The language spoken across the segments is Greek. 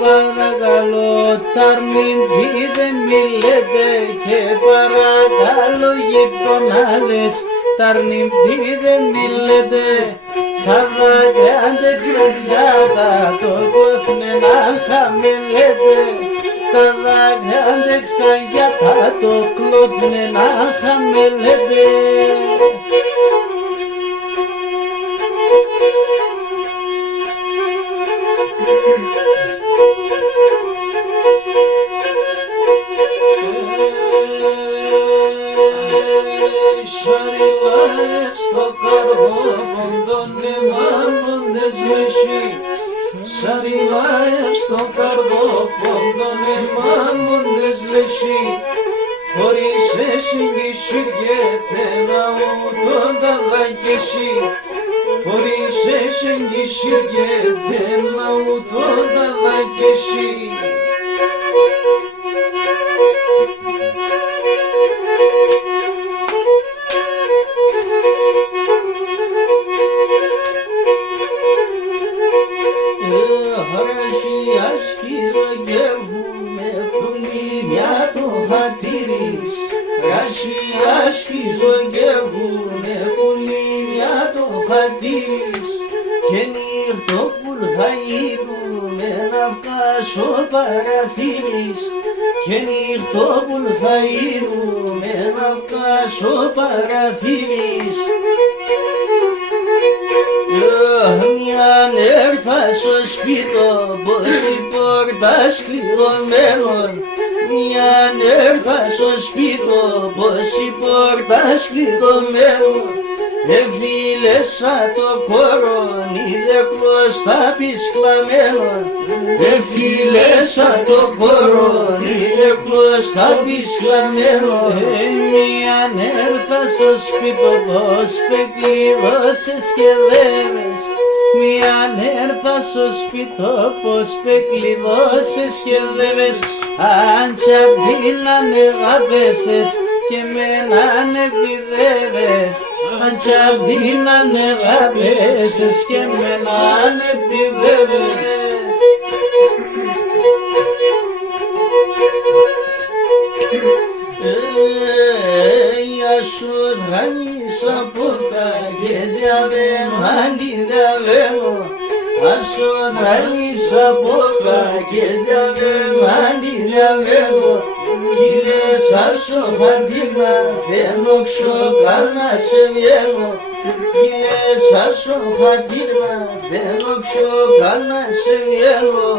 Παρακαλώ, ταρνιντίδε μιλέτε και παρακαλώ γειτονάδες, ταρνιντίδε μιλέτε, τα δάκρυαντε ξεγιάτα το κόθνε να χαμηλέτε, τα δάκρυαντε ξεγιάτα το κλώθνε να χαμηλέτε. Şarilaev stokarho bondone mamondes leshi Şarilaev stokarho bondone mamondes leshi Horis eşingi şirgete nauto dalakeshi Horis eşingi şirgete nauto dalakeshi Aşkı zogevune pulimya to hadis Kenir topul hayru menavka so parafilis Kenir topul hayru menavka so parafilis Μια νέρφα στο σπίτο πόσοι πόρτας κλειδωμένων Μια νέρφα στο σπίτο πόσοι πόρτας κλειδωμένων Εφίλεσα το κορόν είδε κλωστά πισκλαμένων Εφίλεσα το κορόν είδε κλωστά πισκλαμένων Μια νέρφα στο σπίτο πως πεκλειδώσες και δεύες Μια νέρφα στο σπίτο πως πεκλειδώσες και δεύες Αν τσαπδίνανε γαπέσες και μέναν επιδεύες Αν τσαπδίνανε γαπέσες και μέναν επιδεύες Ασοδρανείς από τα γεζιαβαίνω, αντιδαβαίνω Ασοδρανείς από τα γεζιαβαίνω, αντιδαβαίνω Κύριες άσο χαρτίνα, θέλω ξοκάλνα σε βγαίνω Κύριες άσο χαρτίνα, θέλω ξοκάλνα σε βγαίνω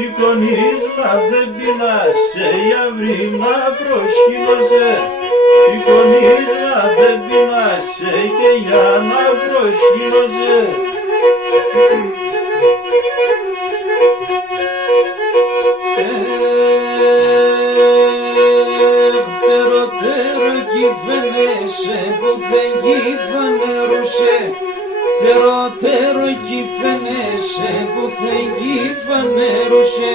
Εικονίσμα δεν πεινάσε, η αυρήμα προσκύνωσε Εικονίσμα δεν πεινάσε και για να προσκύνωσε Τεροτέρο κυφαίνεσαι που φεγγεί φανερούσε Τεροτέρο κυφαίνεσαι που φεγγεί φανερούσε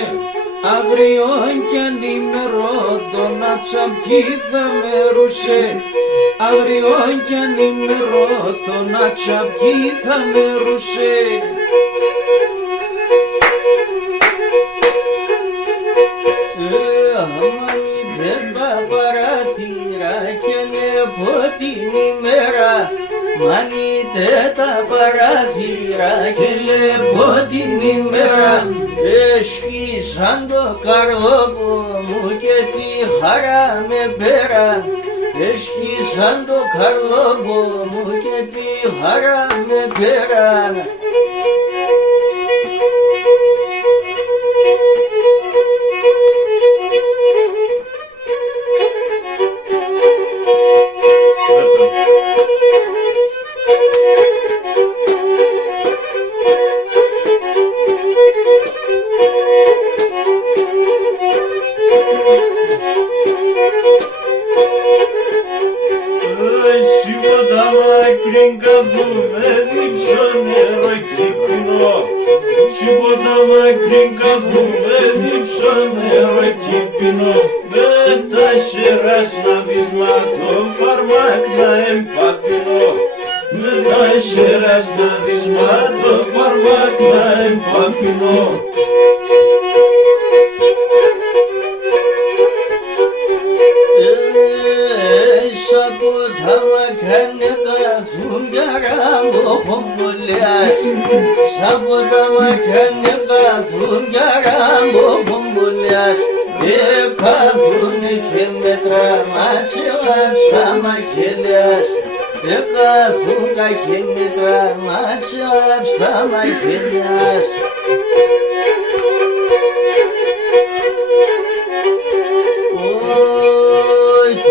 Αγριόν κι ανήμερο τον ατσαπκί θα μερούσε Αγριόν κι ανήμερο τον ατσαπκί θα μερούσε Αμανιδεύα παράθυρα κι ανέβω την ημέρα Μανείτε τα παράθυρα και λεπώ την ημέρα έσκησαν το καρδόπο μου και τη χαρά με πέρα. Έσκησαν το καρδόπο μου και τη χαρά με πέρα. Καθούμε δίψω νερό κύπνο, σιποτα μακρύν καθούμε δίψω νερό κύπνο. Με τα σειράς να δεις μα το φαρμάκ να εμπαπεινώ. Με τα σειράς να δεις μα το φαρμάκ να εμπαπεινώ. Σάποτα μακράνε καθούν κι αράμπο κομπολιάς καθούν και μέτρα μάτσελα στα μακελιάς καθούν και μέτρα μάτσελα στα μακελιάς.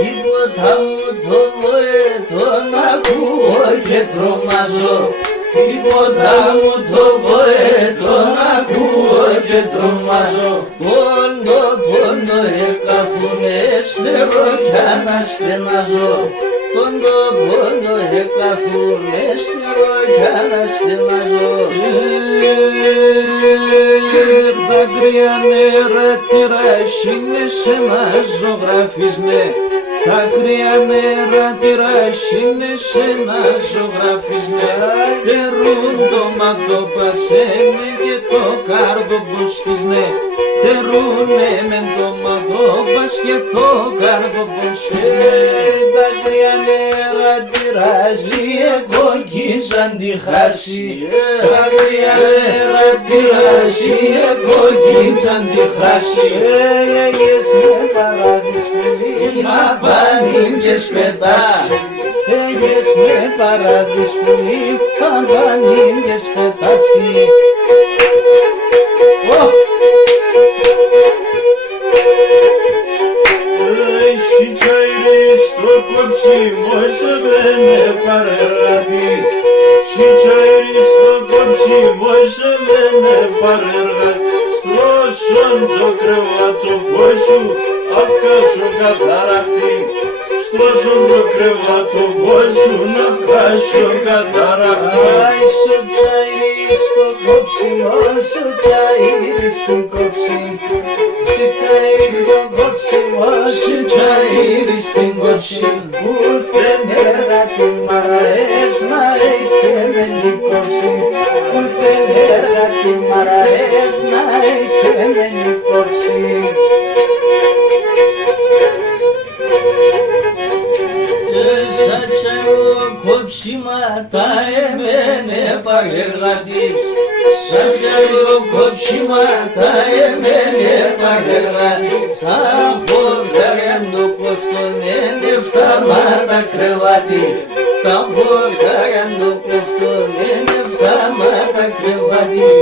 Τίποτα μου το βοηθώ να ακούω και τρομάζω. Τίποτα μου το βοηθώ να ακούω και τρομάζω. Πόντο πόντο εκαθούνε στερώ κι αναστενάζω. Πόντο πόντο εκαθούνε στερώ κι αναστενάζω. Τα κρύα νερά τυράσσινε σε μας ζωγραφίσνε. Τα κρύα νερά τυράσσινε σε μας ζωγραφίσνε. Τερούν το ματοπασένε και το κάρδο μπουσκίσνε. Teroune mento madovas και το καρδοποσχέσαι. Τα κρύα νερά τυράζει εκοκκίζαν τη χάση. Τα κρύα νερά τυράζει εκοκκίζαν τη χάση. Έγες με παραδεισπουλή να πάνε και σπετάσει. Έγες με παραδεισπουλή να πάνε και σπετάσει. Εσύ τσάιρι στο κόψιμο σε με παρεργατή. Εσύ τσάιρι στο κόψιμο σε με παρεργατή. Στρώσον το κρεβάτο πόσου αυκάσω καταραχτή. Στρώσον το κρεβάτο πόσου να βγάσω καταραχτή. Σου τσάιρι στο κόψιμο, σου τσάιρι στην κόψη. Σου τσάιρι στο κόψιμο, Σου τσάιρι στην κόψη. Ούλθε νερά την μαραές να είσαι με την κόψη. Ούλθε νερά την μαραές να είσαι με την κόψη. Σαν τσάιο κόψιματα εμένε παρεργατής. Σαν τσάιο κόψιματα εμένε παρεργατής. Από το κοστομένε φταμάτα κρεβάτι. Τα χωριάρια το κοστομένε φταμάτα κρεβάτι.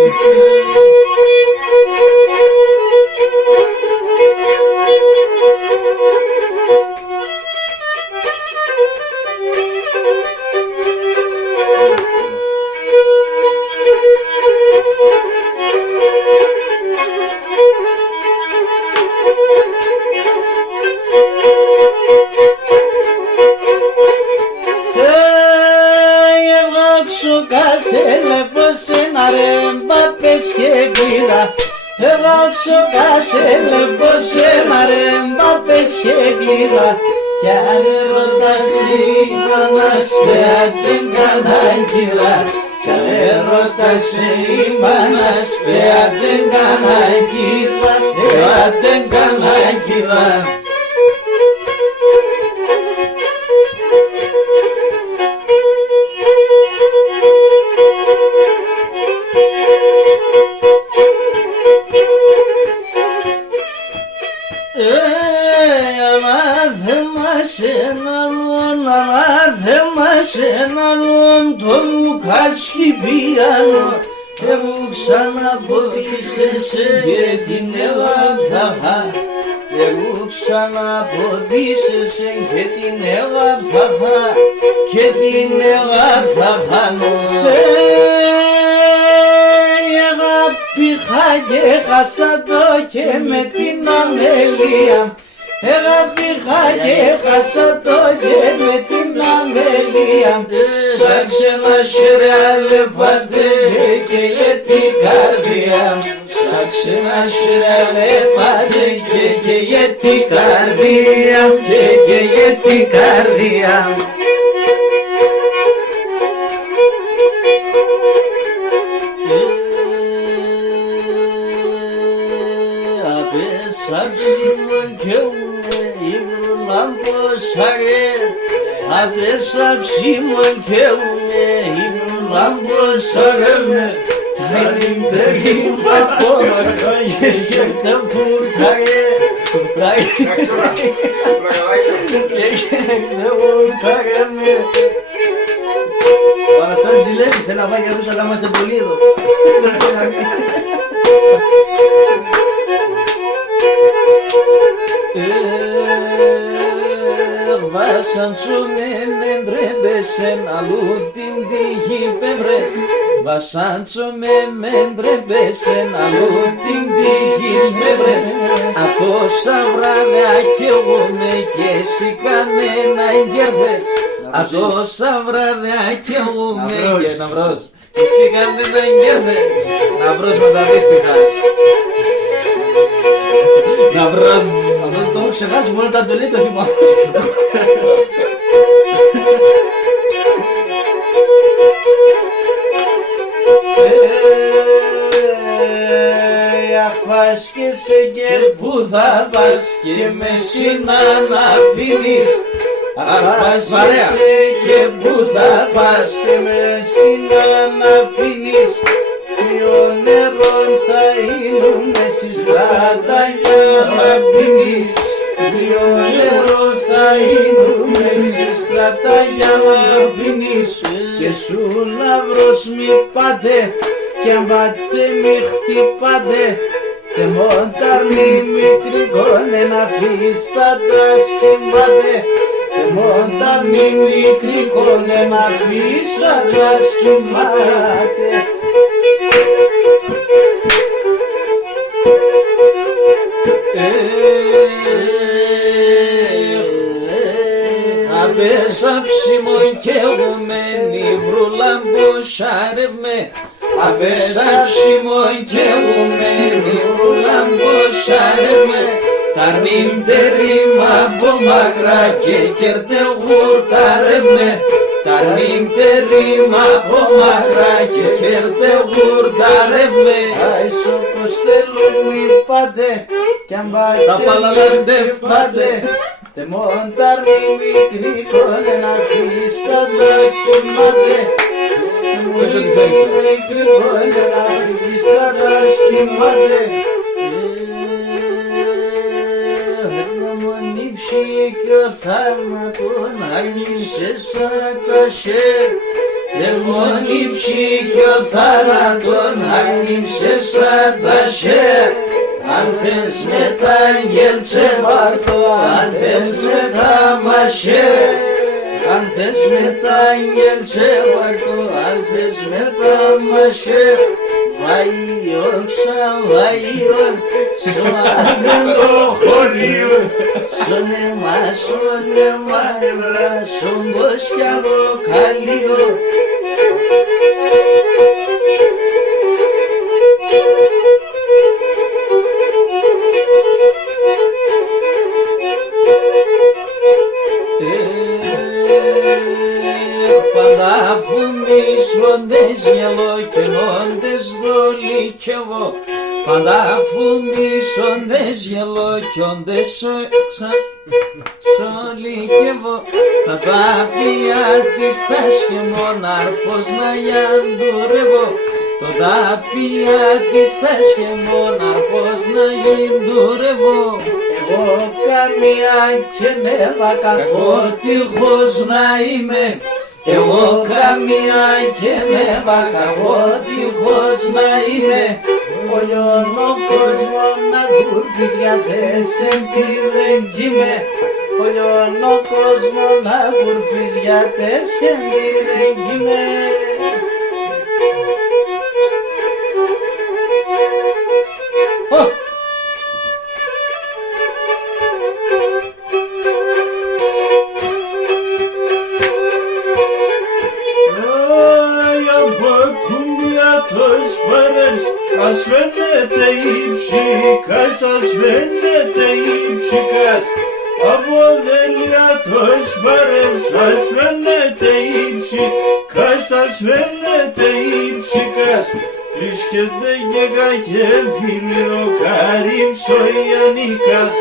Εβάξω κασέλε πως έμαρε μπαπες και γλύδα. Κι αν ρωτάσει πανασπέα την κανάκιδα. Κι αν ρωτάσει πανασπέα την κανάκιδα. Την κανάκιδα. θεmasέναλον, αλλά θεmasέναλον, το μου κασκυπιάνο, και μου ξαναποδίσεσαι και την έβαψαχα, και μου ξαναποδίσεσαι και την έβαψαχα, και την έβαψαχανο. Πήγα και χάσα το και με την αμέλεια. Πήγα και χάσα το και με την αμέλεια. Σαν ξενασυράλε πάτε και για την καρδιά. Σαν ξενασυράλε πάτε και για την καρδιά. Και για την καρδιά. Απέσαψιμον και ήμουν ποσαρέ. Απέσαψιμον και ήμουν ποσαρέ. Ταρίν ταρίν παπόμα και τα πουρταρέ. Ο Αναστάσης ζηλεύει, θέλει να πάει για τους, αλλά είμαστε πολύ εδώ. Βάσαν σου με ντρέπεσεν, αλλού την τύχη πευρές. Βάσαν σου με ντρέπεσεν, αλλού την τύχη πευρές. Από τόσα βράδια κι εγώ με και εσύ κανένα γερδές. Από τόσα βράδια κι εγώ με και Ναυρός, εσύ κανένα γερδές. Ναυρός με τα δύστιχας. Ναυρός. Αυτό το έχω ξεχάσει, μόνο τα ντολή το θυμάμαι. Αχ, πας και σε και Πού θα πας και με σύνα να αφήνεις. Αχ, πας και πού θα πας και με σύνα να αφήνεις. Πιο νερό θα είνουμε στις στράτα για να πίνεις. Πιο νερό θα είνουμε στις στράτα για να πίνεις. Και σου Λαύρος μη πάτε, κι αν πάτε μη χτυπάτε. Και μοντάρνη μικρή κόνε να πεις τα τρασκυμάτε. Και μοντάρνη μικρή κόνε να πεις τα τρασκυμάτε. Απέσαψιμον κι εγώ μένει βρουλάμπο σάρευμε. Απέσαψιμον κι εγώ μένει βρουλάμπο σάρευμε. Τα νύμτερήμα από μακρά και κέρτε γουρτάρευμε. Τα νύμτερήμα από μακρά και κέρτε γουρτάρευμε. Άισο Κωστέλου μου είπατε, κι αν πάτε πάτε. Τε μοντάρνη μικρή κόνε να πεις τα δασκημάτε. Μικρή κόνε να πεις τα δασκημάτε. Μονύψη κι ο θαύματον άρνησε σαν τα σέρ. Μονύψη κι ο θάνατον άρνησε σαν τα σέρ. Αν θες με τα αγγέλτσε βάρκο, αν θες με τα μασέρ. Αν θες με τα αγγέλτσε βάρκο, αν θες με τα μασέρ. Βαϊόν ξαβαϊόν, στο άδελο χωρίον. Στον εμά, στον ποσκιαλό καλίον. Πάντα φουμίσοντες γελοκαινώντες δόλοι κι εγώ. Πάντα φουμίσοντες γελοκαινώντες σόλοι κι εγώ. Τα παπία της τας και μονάρφος να γιαντουρεύω. το ταπία της θες και μοναχός να γυντουρεύω. Εγώ καμία και νεύα κακό τείχος να είμαι. Εγώ καμία και νεύα κακό τείχος να είμαι. Όλον ο κόσμο να γουρφεις για τέσσερ τι δεν κοίμαι. Όλον ο κόσμο να γουρφεις για τέσσερ τι δεν κοίμαι. Ας φαίνεται ύψικας, ας φαίνεται ύψικας. Από δελιάτος παρέμς, ας φαίνεται ύψικας, ας φαίνεται ύψικας. Βρίσκεται και κακεφίλη ο Καρύμς ο Ιαννίκας.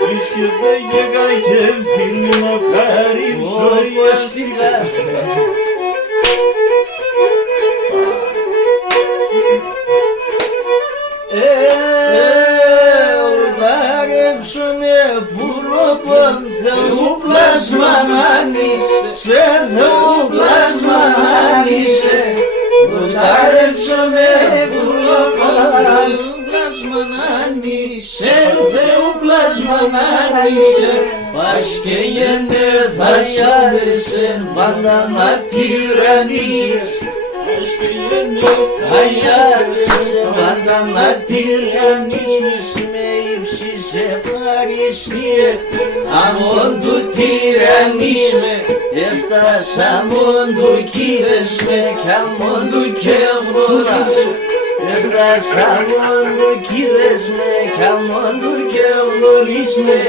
Βρίσκεται και κακεφίλη ο Καρύμς ο Ιαννίκας. Ουδάρεψουνε πουλοπον Θεού πλάσμα να είσαι, σε Θεού πλάσμα να είσαι. Ουδάρεψουνε πουλοπον Θεού πλάσμα να είσαι, Θεού πλάσμα να είσαι. Πας και γενεθασιάδεσεν πάντα να τυραννίζεις. Πας και γενεθασιάδεσεν πάντα να τυραννίζεις. Με ύψης ευχαριστίε αμόν του τυραννίσμε. Έφτασα αμόν του κοίδες με κι αμόν του και γνωράσαι. Έφτασα αμόν του κοίδες με κι αμόν του και γνωρίσμε.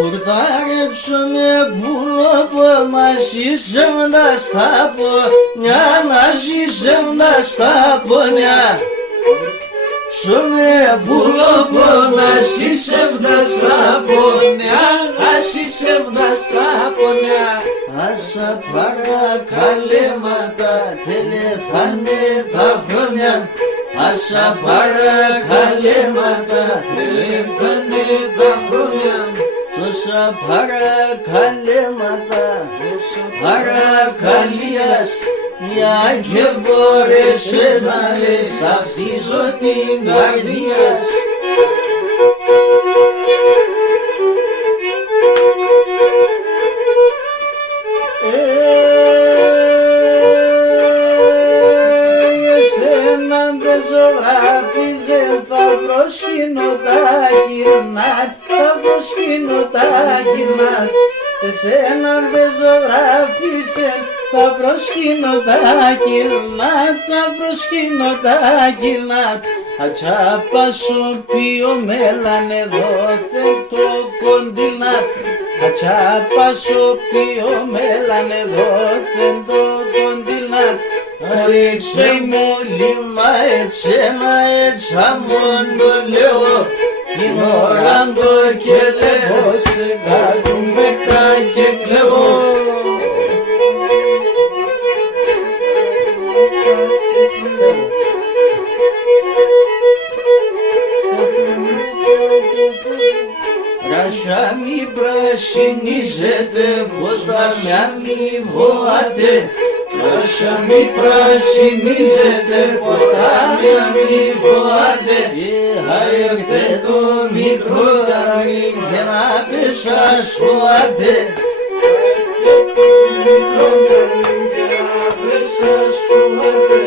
Κουρτάρεψαμε πουλοπο μαζί σεβνά στα πονιά, μαζί σεβνά στα πονιά. Ψωμέ πουλοπο μαζί σεβνά στα πονιά, μαζί σεβνά στα πονιά. Άσα παρακαλέματα τελεθάνε τα χρόνια. Άσα παρακαλέματα τελεθάνε τα χρόνια. Τόσα παρακαλέματα, τόσα παρακαλίας, μια και μπόρεσες να λες αυτίζω την καρδία. Εσέναν δεν ζωγράφιζε θα προσκύνω τα γυρνάτ, θα προσκύνω τα γυρνάτ. Εσέναν δεν ζωγράφιζε θα προσκύνω τα γυρνάτ, θα προσκύνω τα γυρνάτ. Ατσάπα σου ποιο μέλανε δόθεν το κοντιλνάτ. Ατσάπα σου ποιο μέλανε δόθεν το κοντιλνάτ. Ρίξε μου λίμα ετσένα έτσα μόν το λέω. Την ώρα το και λέω σε κάθουμε κα και κλαίω. Ράσα μη πρασινίζετε πως τα μια μη βοάτε. Ράσα μη πρασινίζετε ποτάμια μη βοάτε. Χαίρετε το μικρό δαρμί και να πέσα σφοάτε. Χαίρετε το μικρό δαρμί και να πέσα σφοάτε.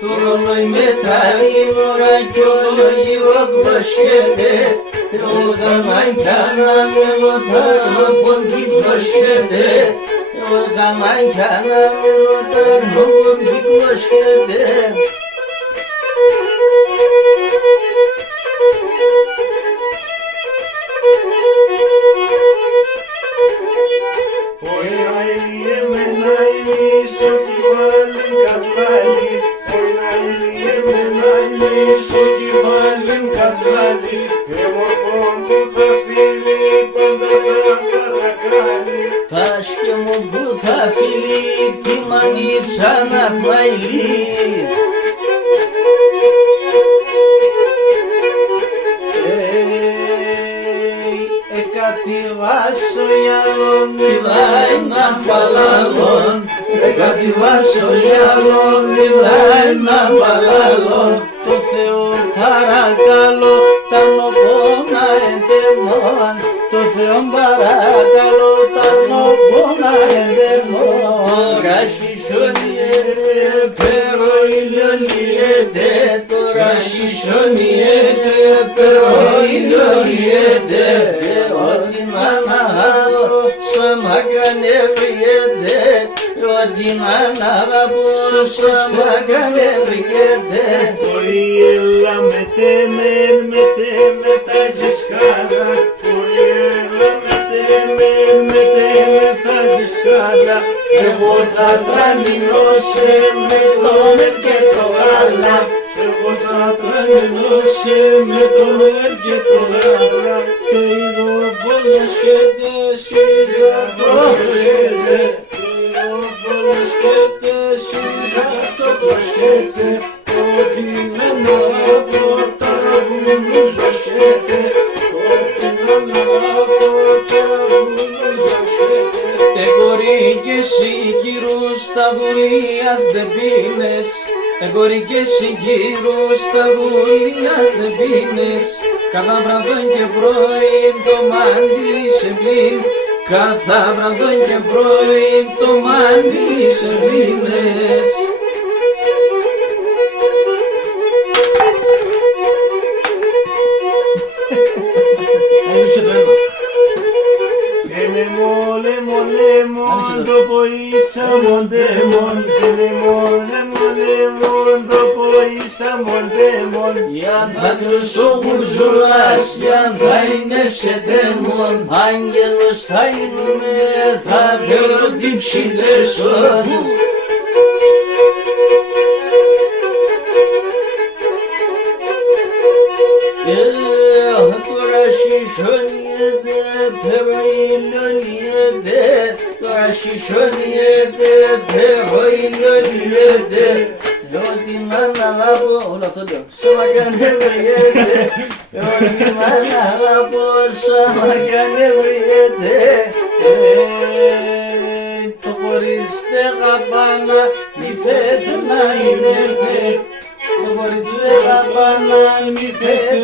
Το ρολόι μετά την ώρα κι όλο γύρω κλωσκέται. Όταν αν κι αν με λοτάρω πον κυφλωσκέται. Καμάν κι ανάμενονταν νόμον κυκλοσκέται. Τάσκε μου που θα φίλει τη μανίτσα να χμαϊλεί. Εκατηβάσω γυαλόν, Μιλάει να παλαλών, εκατηβάσω γυαλών, μιλάει να παλαλών. το Θεό παρακαλώ, τα νοπόνα εντεμόν, το Θεό παρακαλώ, τα νοπόνα εντεμόν. Τώρα σισονιέται, pero ηλιολιέται, τώρα σισονιέται, pero ηλιολιέται. Ό,τι να αγαπώ, σώμα κανεβριέται, ό,τι να αγαπώ, σώμα κανεβριέται. Έλα με τα ζεσκάλα, έλα με τα ζεσκάλα. Εγώ θα τρανινώ με το μερ και το γάλα. Εγώ θα τρανινώ με το μερ και το γάλα. Και είδω πολλές σχέτες το προσχέτε. Και είδω πολλές σχέτες το προσχέτε. Ό,τι να αγαπώ τώρα που μου ζωσχέτε. Ό,τι να αγαπώ τώρα που μου ζωσχέτε. Εγωρί και εσύ κύρους τα βουλίας δεν πίνες. Εγωρί και εσύ κύρους τα βουλίας δεν πίνες. Κάθε βραδόν και πρωί το μάντιλι σε πλήν. Κάθε βραδόν και πρωί το μάντιλι σε πλύνες. Έλειψε το αίμα. Το ποίησα μοντέμον, το ποίησα μοντέμον. Ιαν θα τους ο Μπουρζουλάς, Ιαν θα είναι σε δαίμον. Άγγελος θα είναι, θα λέω τι ψηλές όρου. Τώρα σισονιέται, pero ηλιολιέται. Τώρα σισονιέται, pero ηλιολιέται. Ό,τι να αγαπώ, όλο αυτό λέω, σώμα κανεβριέται. Ό,τι να αγαπώ, σώμα κανεβριέται. Το χωρίς στεγαπάνα, η φέθνα είναι. Το χωρίς στεγαπάνα, η φέθνα.